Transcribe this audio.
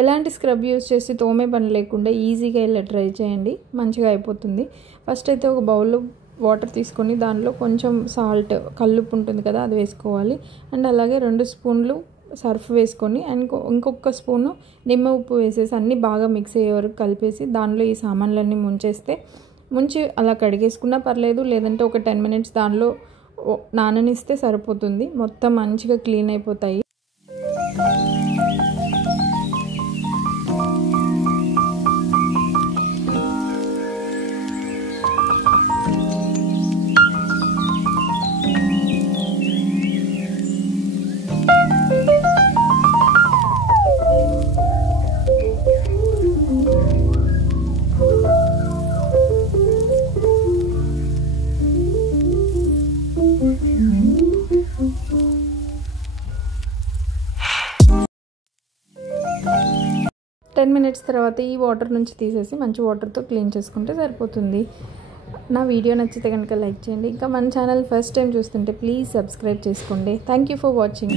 ఎలాంటి scrub use చేసి తోమే పని లేకుండా ఈజీగా ఇలా ట్రై చేయండి, మంచిగా అయిపోతుంది. ఫస్ట్ అయితే ఒక బౌల్లో వాటర్ తీసుకొని దానిలో కొంచెం సాల్ట్, కల్లుప్పు ఉంటుంది కదా, అది వేసుకోవాలి. అండ్ అలాగే 2 స్పూన్లు సర్ఫ్ వేసుకొని అండ్ ఇంకొక స్పూను నిమ్మ ఉప్పు వేసేసి అన్నీ బాగా మిక్స్ అయ్యే వరకు కలిపేసి దానిలో ఈ సామాన్లన్నీ ముంచి అలా కడిగేసుకున్నా పర్లేదు, లేదంటే ఒక 10 మినిట్స్ దానిలో నాననిస్తే సరిపోతుంది. మొత్తం మంచిగా క్లీన్ అయిపోతాయి. టెన్ మినిట్స్ తర్వాత ఈ వాటర్ నుంచి తీసేసి మంచి వాటర్తో క్లీన్ చేసుకుంటే సరిపోతుంది. నా వీడియో నచ్చితే కనుక లైక్ చేయండి. ఇంకా మన ఛానల్ ఫస్ట్ టైం చూస్తుంటే ప్లీజ్ సబ్స్క్రైబ్ చేసుకోండి. Thank you for watching.